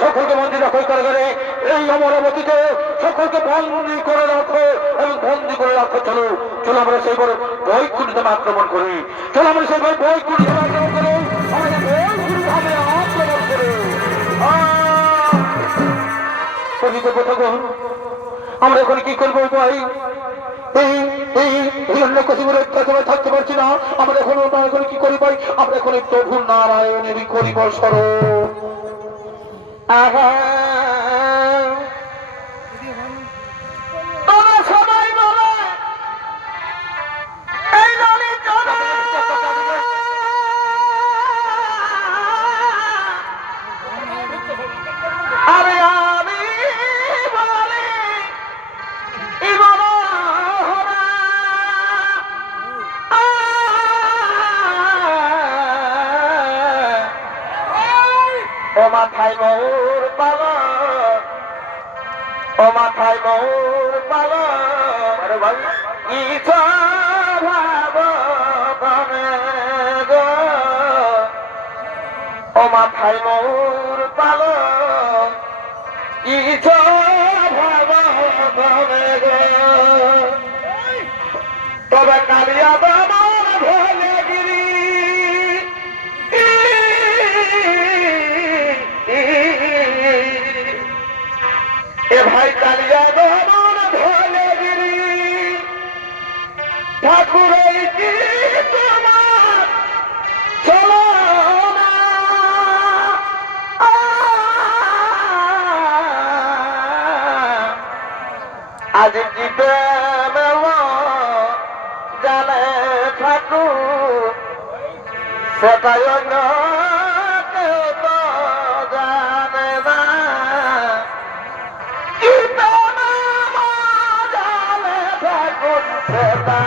সকলকে বন্দী রাখো কারাগারে, এই অমরাবতীতে সকলকে বন্দী করে রাখো এবং বন্দী করে রাখো। চলো চলো আমরা সেই বড় বৈকুণ্ঠে আক্রমণ করি, চলো আমরা সেই বৈকুণ্ঠে আক্রমণ করি, আমাদের বৈকুণ্ঠে আক্রমণ করি। আমরা এখন কি করবো ভাই? থাকতে পারছি না আমরা এখন। এখন কি করি ভাই? আমরা এখন প্রভু নারায়ণের করিব স্মরণ। সবাই বলে এই আরে আমি বলি ও মাথায় মোর পালা, ও মাথায় মোর পালা, ইচ্ছা ভাব গো, ও মাথায় মোর পালা, ইচ্ছা ভাব গো, তবে কালিয়া বাবার ভোলে গিরি এ ভাই কালিয়া বাবার ভোলে গিরি ঠাকুর কি তোমার চলো না, আজ জিতে জানে ঠাকুর সেটাই কেউ তো জানে না, জানে ঠাকুর সেটা